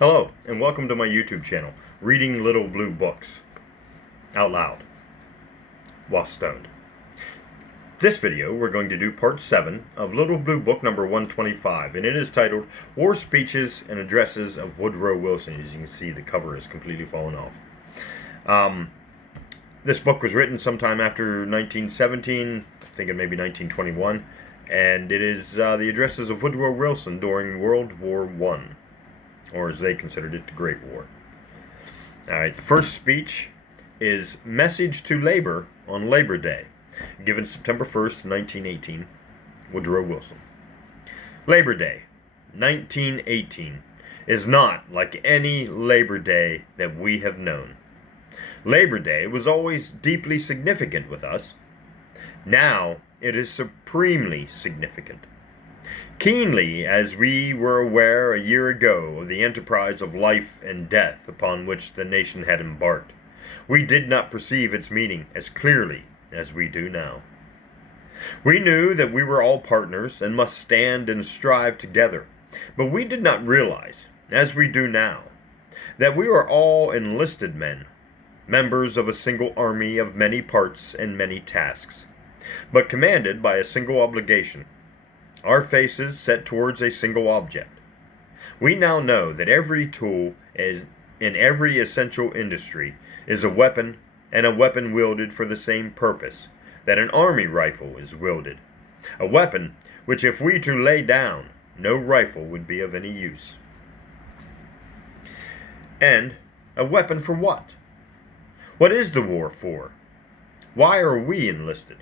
Hello, and welcome to my YouTube channel, Reading Little Blue Books, out loud, while stoned. This video, we're going to do part 7 of Little Blue Book number 125, and it is titled, War Speeches and Addresses of Woodrow Wilson. As you can see, the cover is completely fallen off. This book was written sometime after 1917, I think it may be 1921, and it is the addresses of Woodrow Wilson during World War I. Or as they considered it, the Great War. Alright, the first speech is Message to Labor on Labor Day, given September 1st, 1918, Woodrow Wilson. Labor Day, 1918, is not like any Labor Day that we have known. Labor Day was always deeply significant with us. Now it is supremely significant. Keenly as we were aware a year ago of the enterprise of life and death upon which the nation had embarked, we did not perceive its meaning as clearly as we do now. We knew that we were all partners and must stand and strive together, but we did not realize, as we do now, that we were all enlisted men, members of a single army of many parts and many tasks, but commanded by a single obligation, our faces set towards a single object. We now know that every tool in every essential industry is a weapon, and a weapon wielded for the same purpose that an army rifle is wielded. A weapon which if we to lay down, no rifle would be of any use. And a weapon for what? What is the war for? Why are we enlisted?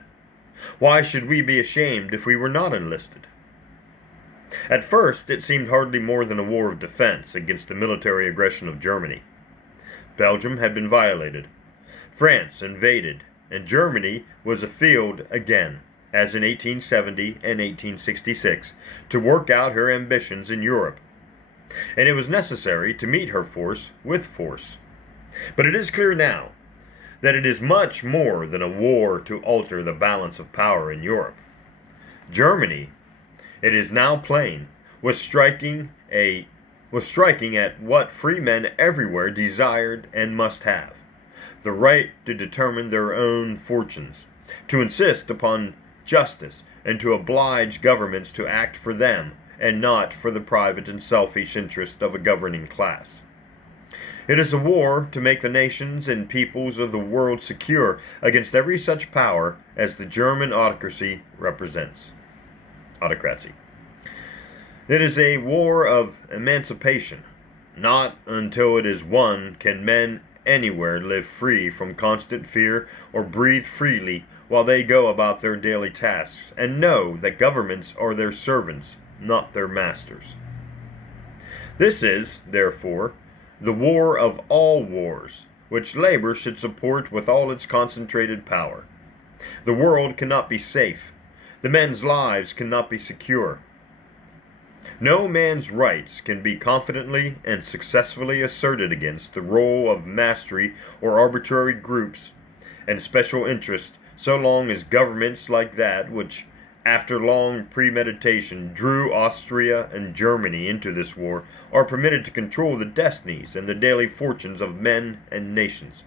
Why should we be ashamed if we were not enlisted? At first, it seemed hardly more than a war of defense against the military aggression of Germany. Belgium had been violated, France invaded, and Germany was afield again, as in 1870 and 1866, to work out her ambitions in Europe. And it was necessary to meet her force with force. But it is clear now that it is much more than a war to alter the balance of power in Europe. Germany, it is now plain, was striking at what free men everywhere desired and must have: the right to determine their own fortunes, to insist upon justice, and to oblige governments to act for them, and not for the private and selfish interest of a governing class. It is a war to make the nations and peoples of the world secure against every such power as the German autocracy represents. Autocracy. It is a war of emancipation. Not until it is won can men anywhere live free from constant fear or breathe freely while they go about their daily tasks and know that governments are their servants, not their masters. This is, therefore, the war of all wars, which labor should support with all its concentrated power. The world cannot be safe. The men's lives cannot be secure. No man's rights can be confidently and successfully asserted against the role of mastery or arbitrary groups and special interest so long as governments like that which, after long premeditation, drew Austria and Germany into this war are permitted to control the destinies and the daily fortunes of men and nations,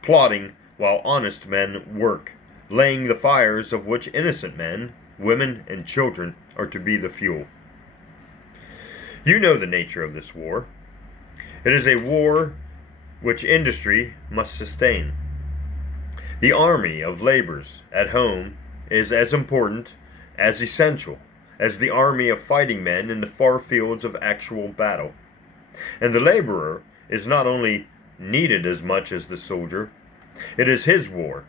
plotting while honest men work, laying the fires of which innocent men, women, and children are to be the fuel. You know the nature of this war. It is a war which industry must sustain. The army of labors at home is as important, as essential, as the army of fighting men in the far fields of actual battle. And the laborer is not only needed as much as the soldier, it is his war.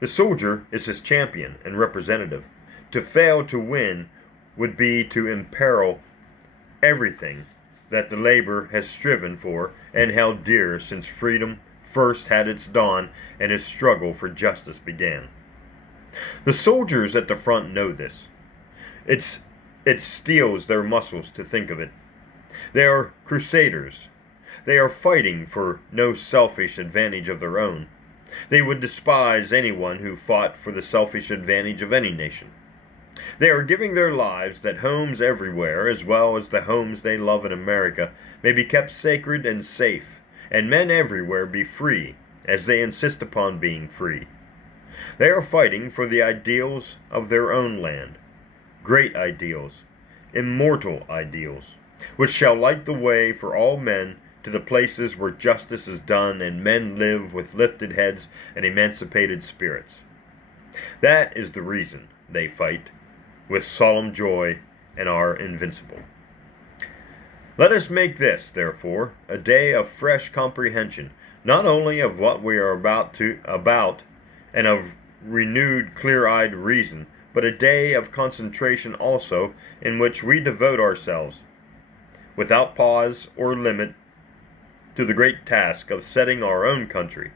The soldier is his champion and representative. To fail to win would be to imperil everything that the labor has striven for and held dear since freedom first had its dawn and its struggle for justice began. The soldiers at the front know this. It steels their muscles to think of it. They are crusaders. They are fighting for no selfish advantage of their own. They would despise anyone who fought for the selfish advantage of any nation. They are giving their lives that homes everywhere, as well as the homes they love in America, may be kept sacred and safe, and men everywhere be free, as they insist upon being free. They are fighting for the ideals of their own land, great ideals, immortal ideals, which shall light the way for all men to the places where justice is done and men live with lifted heads and emancipated spirits. That is the reason they fight with solemn joy and are invincible. Let us make this, therefore, a day of fresh comprehension, not only of what we are about and of renewed clear-eyed reason, but a day of concentration also, in which we devote ourselves, without pause or limit, to the great task of setting our own country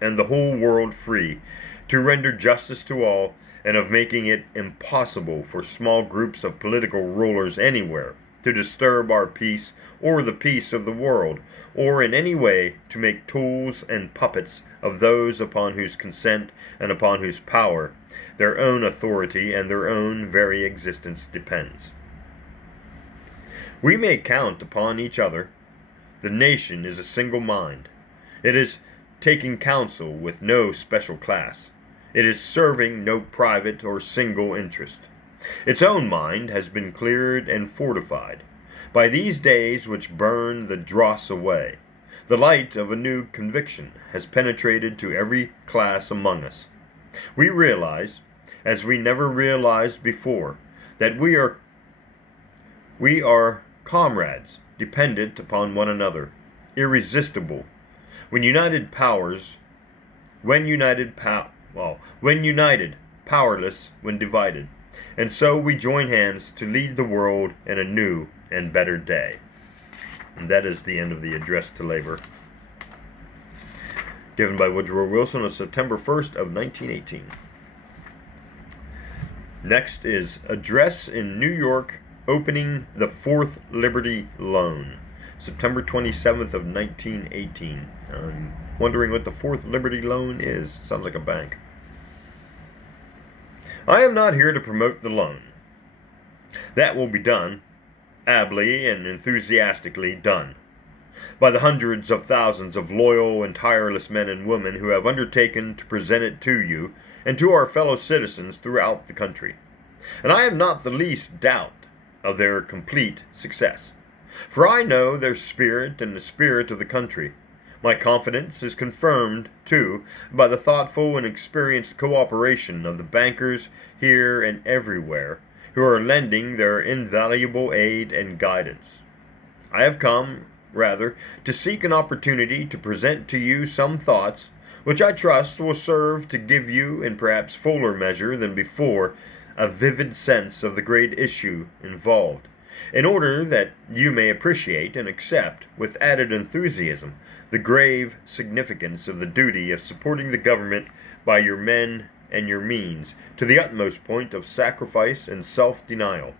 and the whole world free, to render justice to all, and of making it impossible for small groups of political rulers anywhere to disturb our peace or the peace of the world, or in any way to make tools and puppets of those upon whose consent and upon whose power their own authority and their own very existence depends. We may count upon each other. The nation is a single mind. It is taking counsel with no special class. It is serving no private or single interest. Its own mind has been cleared and fortified. By these days which burn the dross away, the light of a new conviction has penetrated to every class among us. We realize, as we never realized before, that we are comrades, dependent upon one another, irresistible, when united, powerless when divided. And so we join hands to lead the world in a new and better day. And that is the end of the address to labor, given by Woodrow Wilson on September 1st of 1918. Next is Address in New York opening the Fourth Liberty Loan, September 27th of 1918. I'm wondering what the Fourth Liberty Loan is. Sounds like a bank. I am not here to promote the loan. That will be done, ably and enthusiastically done, by the hundreds of thousands of loyal and tireless men and women who have undertaken to present it to you and to our fellow citizens throughout the country. And I have not the least doubt of their complete success, for I know their spirit and the spirit of the country. My confidence is confirmed, too, by the thoughtful and experienced cooperation of the bankers here and everywhere who are lending their invaluable aid and guidance. I have come, rather, to seek an opportunity to present to you some thoughts which I trust will serve to give you, in perhaps fuller measure than before, a vivid sense of the great issue involved, in order that you may appreciate and accept, with added enthusiasm, the grave significance of the duty of supporting the government by your men and your means to the utmost point of sacrifice and self-denial.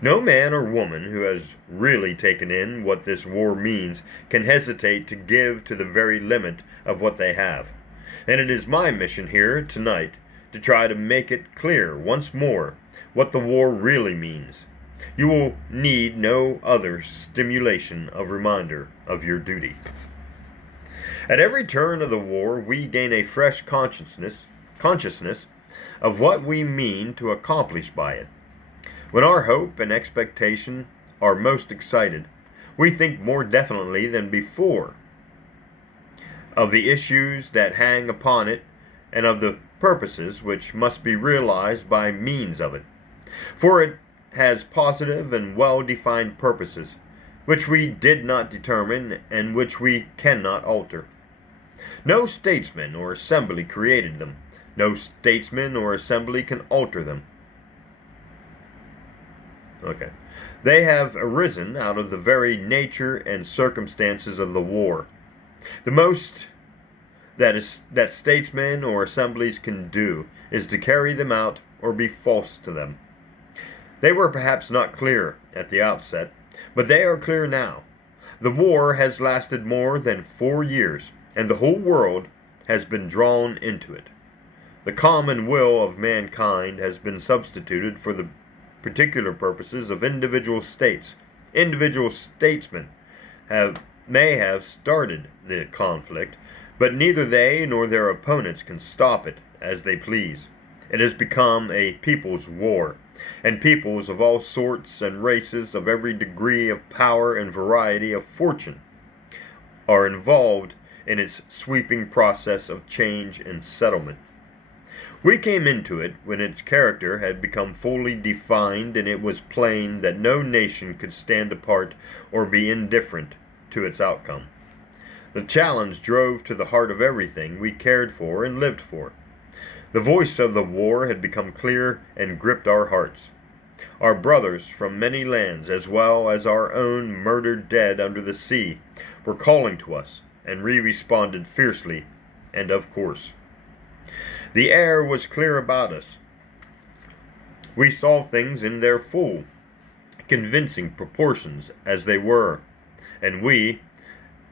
No man or woman who has really taken in what this war means can hesitate to give to the very limit of what they have, and it is my mission here tonight to try to make it clear once more what the war really means. You will need no other stimulation of reminder of your duty. At every turn of the war, we gain a fresh consciousness of what we mean to accomplish by it. When our hope and expectation are most excited, we think more definitely than before of the issues that hang upon it and of the purposes which must be realized by means of it. For it has positive and well-defined purposes, which we did not determine and which we cannot alter. No statesman or assembly created them. No statesman or assembly can alter them. They have arisen out of the very nature and circumstances of the war. The most that statesmen or assemblies can do is to carry them out or be false to them. They were perhaps not clear at the outset, but they are clear now. The war has lasted more than 4 years, and the whole world has been drawn into it. The common will of mankind has been substituted for the particular purposes of individual states. Individual statesmen may have started the conflict, but neither they nor their opponents can stop it as they please. It has become a people's war, and peoples of all sorts and races of every degree of power and variety of fortune are involved in its sweeping process of change and settlement. We came into it when its character had become fully defined, and it was plain that no nation could stand apart or be indifferent to its outcome. The challenge drove to the heart of everything we cared for and lived for. The voice of the war had become clear and gripped our hearts. Our brothers from many lands, as well as our own murdered dead under the sea, were calling to us, and we responded fiercely and of course. The air was clear about us. We saw things in their full, convincing proportions as they were, and we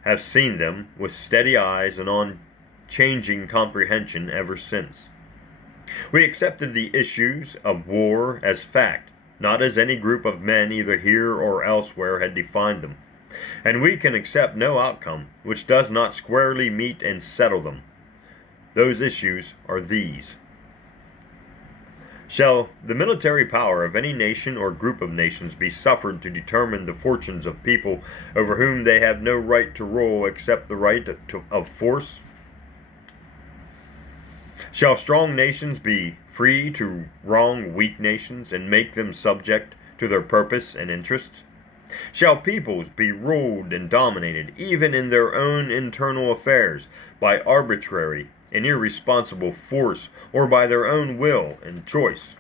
have seen them with steady eyes and unchanging comprehension ever since. We accepted the issues of war as fact, not as any group of men either here or elsewhere had defined them, and we can accept no outcome which does not squarely meet and settle them. Those issues are these. Shall the military power of any nation or group of nations be suffered to determine the fortunes of people over whom they have no right to rule except the right of force? Shall strong nations be free to wrong weak nations and make them subject to their purpose and interests? Shall peoples be ruled and dominated, even in their own internal affairs, by arbitrary and irresponsible force, or by their own will and choice?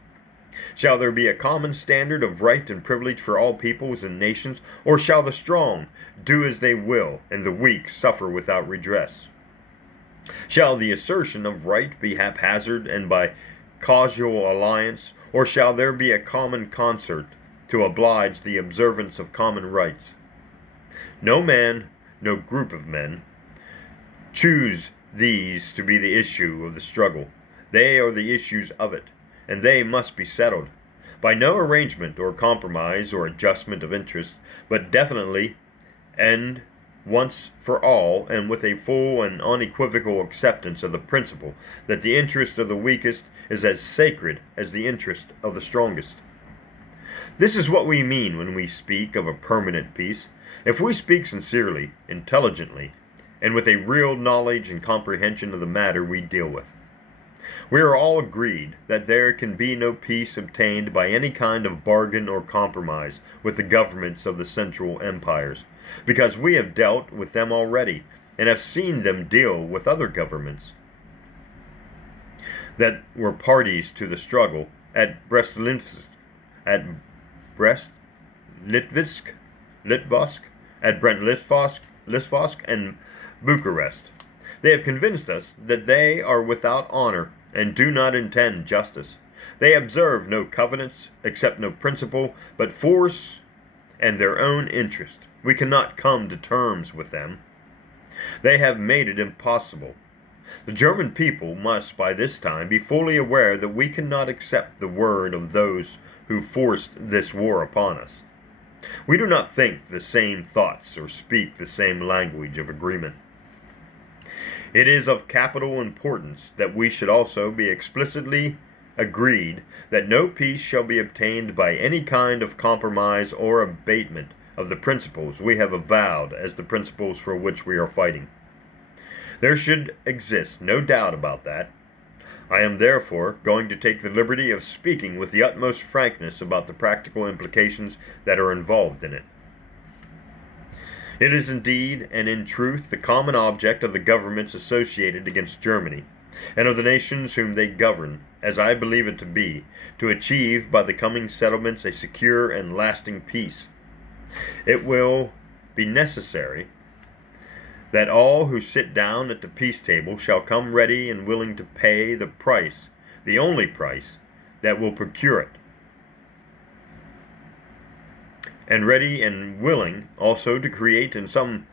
Shall there be a common standard of right and privilege for all peoples and nations, or shall the strong do as they will, and the weak suffer without redress? Shall the assertion of right be haphazard and by casual alliance, or shall there be a common concert to oblige the observance of common rights? No man, no group of men, choose these to be the issue of the struggle. They are the issues of it, and they must be settled by no arrangement or compromise or adjustment of interest, but definitely and once for all, and with a full and unequivocal acceptance of the principle that the interest of the weakest is as sacred as the interest of the strongest. This is what we mean when we speak of a permanent peace. If we speak sincerely, intelligently, and with a real knowledge and comprehension of the matter we deal with, we are all agreed that there can be no peace obtained by any kind of bargain or compromise with the governments of the Central Empires, because we have dealt with them already, and have seen them deal with other governments that were parties to the struggle at Brest-Litovsk, at Brest-Litovsk, and Bucharest. They have convinced us that they are without honor and do not intend justice. They observe no covenants, accept no principle, but force and their own interest. We cannot come to terms with them. They have made it impossible. The German people must by this time be fully aware that we cannot accept the word of those who forced this war upon us. We do not think the same thoughts or speak the same language of agreement. It is of capital importance that we should also be explicitly agreed that no peace shall be obtained by any kind of compromise or abatement of the principles we have avowed as the principles for which we are fighting. There should exist no doubt about that. I am therefore going to take the liberty of speaking with the utmost frankness about the practical implications that are involved in it. It is indeed and in truth the common object of the governments associated against Germany, and of the nations whom they govern, as I believe it to be, to achieve by the coming settlements a secure and lasting peace. It will be necessary that all who sit down at the peace table shall come ready and willing to pay the price, the only price that will procure it, and ready and willing also to create in some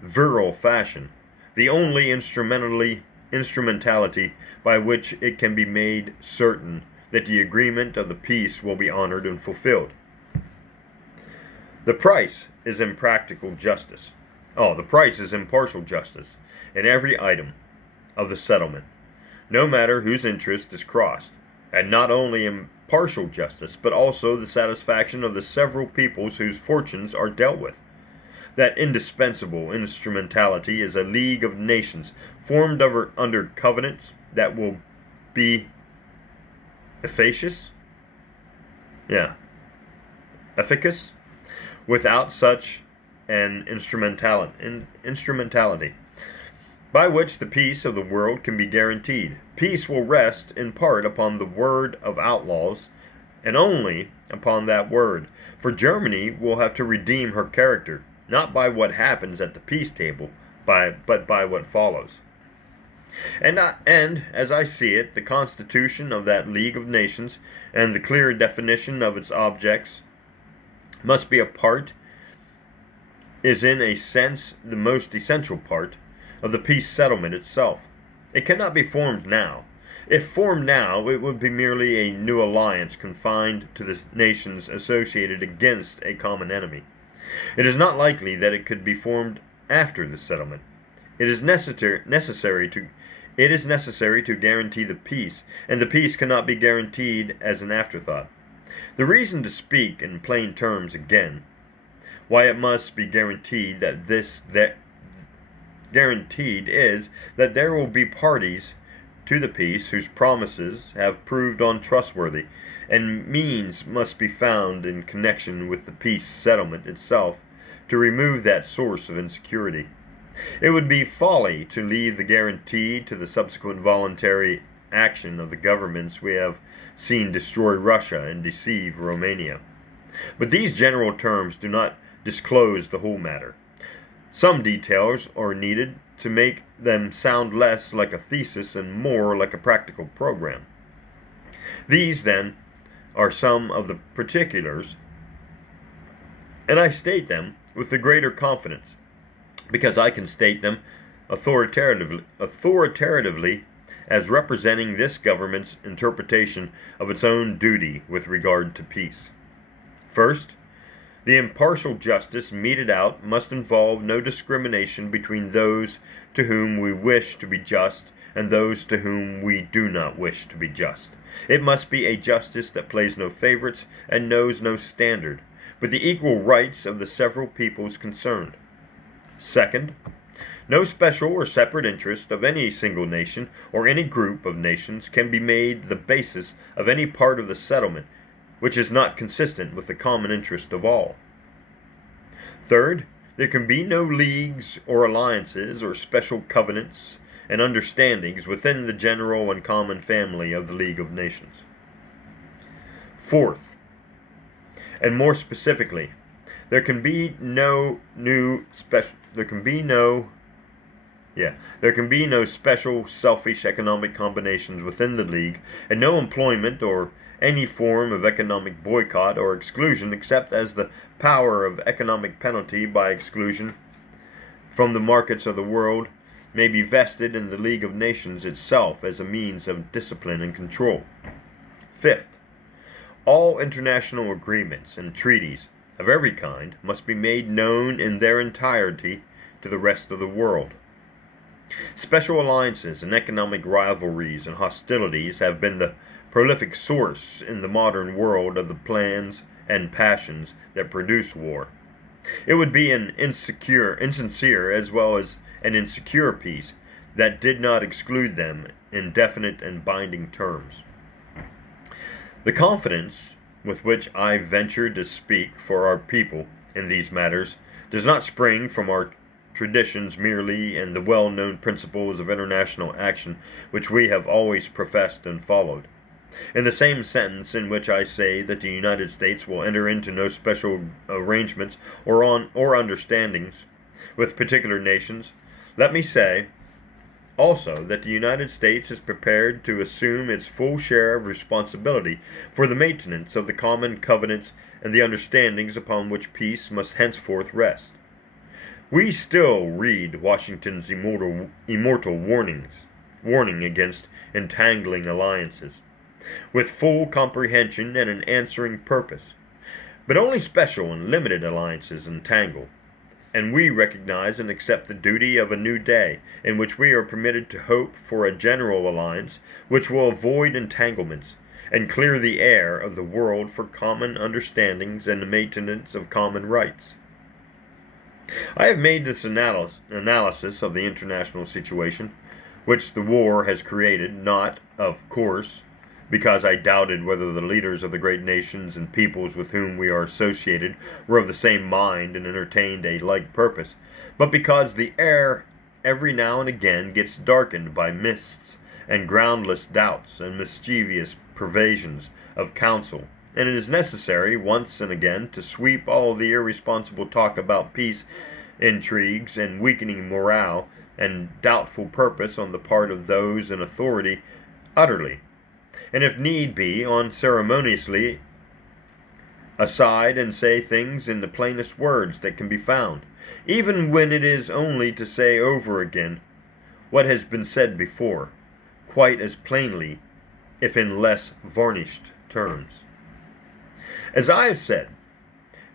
virile fashion the only instrumentality by which it can be made certain that the agreement of the peace will be honored and fulfilled. The price is impractical justice. The price is impartial justice in every item of the settlement, no matter whose interest is crossed, and not only impartial justice, but also the satisfaction of the several peoples whose fortunes are dealt with. That indispensable instrumentality is a league of nations formed under covenants that will be efficacious. Without such an instrumentality, by which the peace of the world can be guaranteed. Peace will rest in part upon the word of outlaws, and only upon that word. For Germany will have to redeem her character, not by what happens at the peace table, but by what follows. And as I see it, the constitution of that League of Nations, and the clear definition of its objects, is in a sense the most essential part of the peace settlement itself. It cannot be formed now. If formed now, it would be merely a new alliance confined to the nations associated against a common enemy. It is not likely that it could be formed after the settlement. It is necessary to guarantee the peace, and the peace cannot be guaranteed as an afterthought. The reason, to speak in plain terms again, why it must be guaranteed is that there will be parties to the peace whose promises have proved untrustworthy, and means must be found in connection with the peace settlement itself to remove that source of insecurity. It would be folly to leave the guarantee to the subsequent voluntary action of the governments we have seen destroy Russia and deceive Romania. But these general terms do not disclose the whole matter. Some details are needed to make them sound less like a thesis and more like a practical program. These, then, are some of the particulars, and I state them with the greater confidence, because I can state them authoritatively as representing this government's interpretation of its own duty with regard to peace. First, the impartial justice meted out must involve no discrimination between those to whom we wish to be just and those to whom we do not wish to be just. It must be a justice that plays no favorites and knows no standard, but the equal rights of the several peoples concerned. Second, no special or separate interest of any single nation or any group of nations can be made the basis of any part of the settlement which is not consistent with the common interest of all. Third, there can be no leagues or alliances or special covenants and understandings within the general and common family of the League of Nations. Fourth, and more specifically, there can be no special selfish economic combinations within the League, and no employment or any form of economic boycott or exclusion except as the power of economic penalty by exclusion from the markets of the world may be vested in the League of Nations itself as a means of discipline and control. Fifth, all international agreements and treaties of every kind must be made known in their entirety to the rest of the world. Special alliances and economic rivalries and hostilities have been the prolific source in the modern world of the plans and passions that produce war. It would be an insincere as well as an insecure peace that did not exclude them in definite and binding terms. The confidence with which I venture to speak for our people in these matters does not spring from our traditions merely and the well-known principles of international action which we have always professed and followed. In the same sentence in which I say that the United States will enter into no special arrangements or understandings with particular nations, let me say also that the United States is prepared to assume its full share of responsibility for the maintenance of the common covenants and the understandings upon which peace must henceforth rest. We still read Washington's immortal warnings, warning against entangling alliances, with full comprehension and an answering purpose. But only special and limited alliances entangle, and we recognize and accept the duty of a new day, in which we are permitted to hope for a general alliance which will avoid entanglements, and clear the air of the world for common understandings and the maintenance of common rights. I have made this analysis of the international situation, which the war has created, not, of course, because I doubted whether the leaders of the great nations and peoples with whom we are associated were of the same mind and entertained a like purpose, but because the air every now and again gets darkened by mists and groundless doubts and mischievous pervasions of counsel, and it is necessary once and again to sweep all the irresponsible talk about peace, intrigues, and weakening morale and doubtful purpose on the part of those in authority utterly, and if need be, unceremoniously aside, and say things in the plainest words that can be found, even when it is only to say over again what has been said before, quite as plainly, if in less varnished terms. As I have said,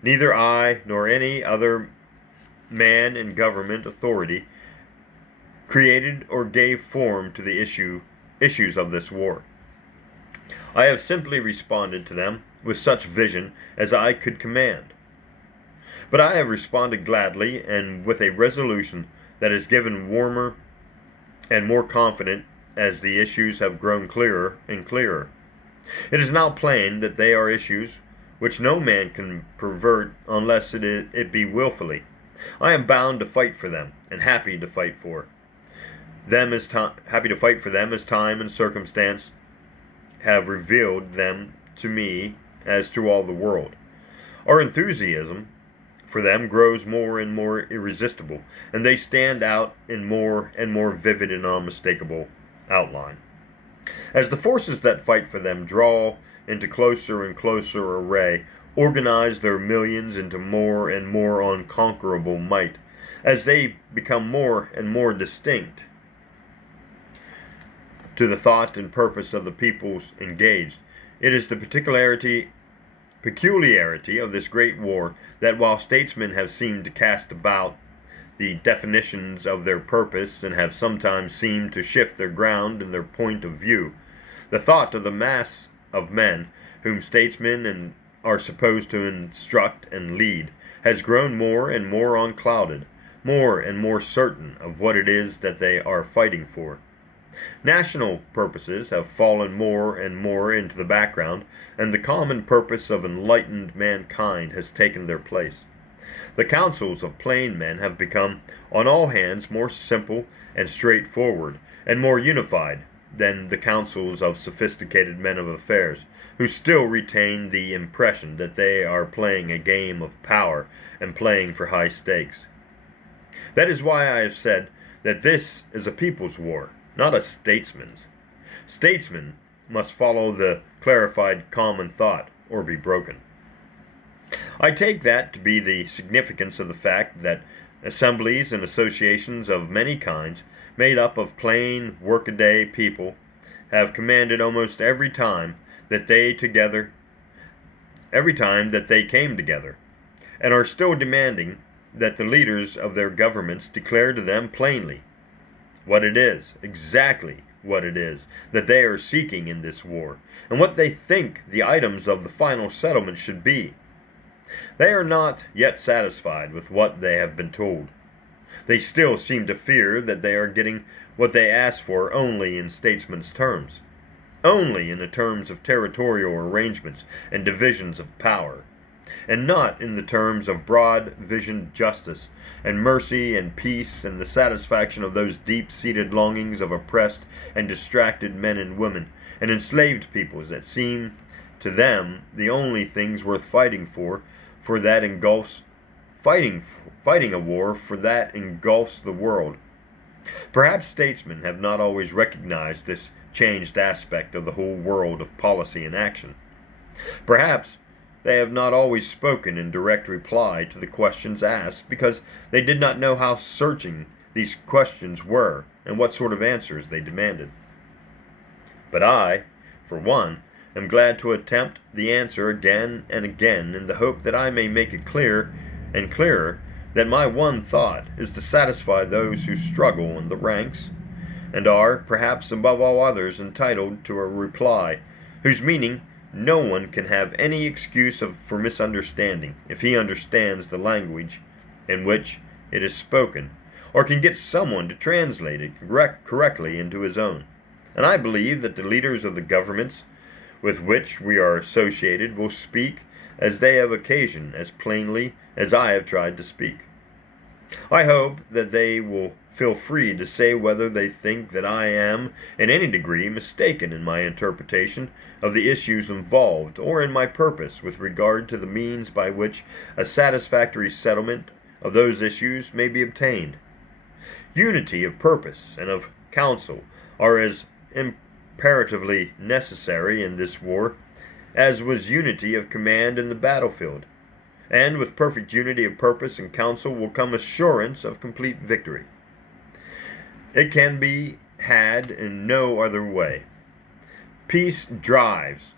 neither I nor any other man in government authority created or gave form to the issues of this war. I have simply responded to them with such vision as I could command. But I have responded gladly and with a resolution that is given warmer and more confident as the issues have grown clearer and clearer. It is now plain that they are issues which no man can pervert unless it be willfully. I am bound to fight for them, and happy to fight for them as time and circumstance have revealed them to me as to all the world. Our enthusiasm for them grows more and more irresistible, and they stand out in more and more vivid and unmistakable outline. As the forces that fight for them draw into closer and closer array, organize their millions into more and more unconquerable might, as they become more and more distinct to the thought and purpose of the peoples engaged, it is the peculiarity of this great war that while statesmen have seemed to cast about the definitions of their purpose and have sometimes seemed to shift their ground and their point of view, the thought of the mass of men whom statesmen are supposed to instruct and lead has grown more and more unclouded, more and more certain of what it is that they are fighting for. National purposes have fallen more and more into the background, and the common purpose of enlightened mankind has taken their place. The counsels of plain men have become, on all hands, more simple and straightforward, and more unified than the counsels of sophisticated men of affairs, who still retain the impression that they are playing a game of power and playing for high stakes. That is why I have said that this is a people's war, not a statesman's. Statesmen must follow the clarified common thought or be broken. I take that to be the significance of the fact that assemblies and associations of many kinds, made up of plain workaday people, have commanded almost every time that they came together, and are still demanding that the leaders of their governments declare to them plainly what it is, exactly what it is, that they are seeking in this war, and what they think the items of the final settlement should be. They are not yet satisfied with what they have been told. They still seem to fear that they are getting what they ask for only in statesmen's terms, only in the terms of territorial arrangements and divisions of power, and not in the terms of broad-visioned justice and mercy and peace and the satisfaction of those deep-seated longings of oppressed and distracted men and women and enslaved peoples that seem to them the only things worth fighting for that engulfs fighting a war for that engulfs the world. Perhaps statesmen have not always recognized this changed aspect of the whole world of policy and action. Perhaps they have not always spoken in direct reply to the questions asked because they did not know how searching these questions were, and what sort of answers they demanded. But I, for one, am glad to attempt the answer again and again in the hope that I may make it clear and clearer that my one thought is to satisfy those who struggle in the ranks and are, perhaps above all others, entitled to a reply whose meaning no one can have any excuse for misunderstanding if he understands the language in which it is spoken, or can get someone to translate it correctly into his own. And I believe that the leaders of the governments with which we are associated will speak as they have occasion, as plainly as I have tried to speak. I hope that they will feel free to say whether they think that I am in any degree mistaken in my interpretation of the issues involved, or in my purpose with regard to the means by which a satisfactory settlement of those issues may be obtained. Unity of purpose and of counsel are as imperatively necessary in this war as was unity of command in the battlefield, and with perfect unity of purpose and counsel will come assurance of complete victory. It can be had in no other way. Peace drives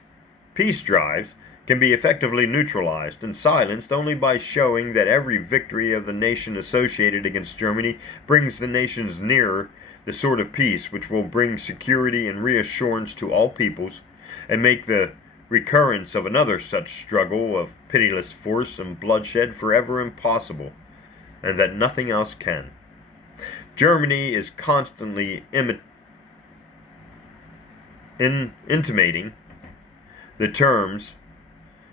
can be effectively neutralized and silenced only by showing that every victory of the nation associated against Germany brings the nations nearer the sort of peace which will bring security and reassurance to all peoples, and make the recurrence of another such struggle of pitiless force and bloodshed forever impossible, and that nothing else can. Germany is constantly intimating the terms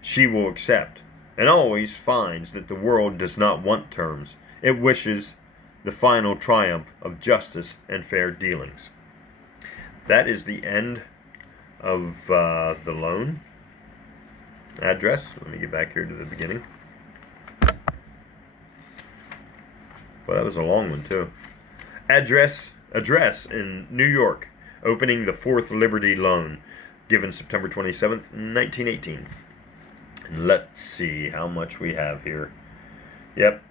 she will accept, and always finds that the world does not want terms. It wishes the final triumph of justice and fair dealings. That is the end of the loan address. Let me get back here to the beginning. Well, that was a long one too. Address in New York, opening the Fourth Liberty Loan, given September 27th, 1918. And let's see how much we have here. Yep.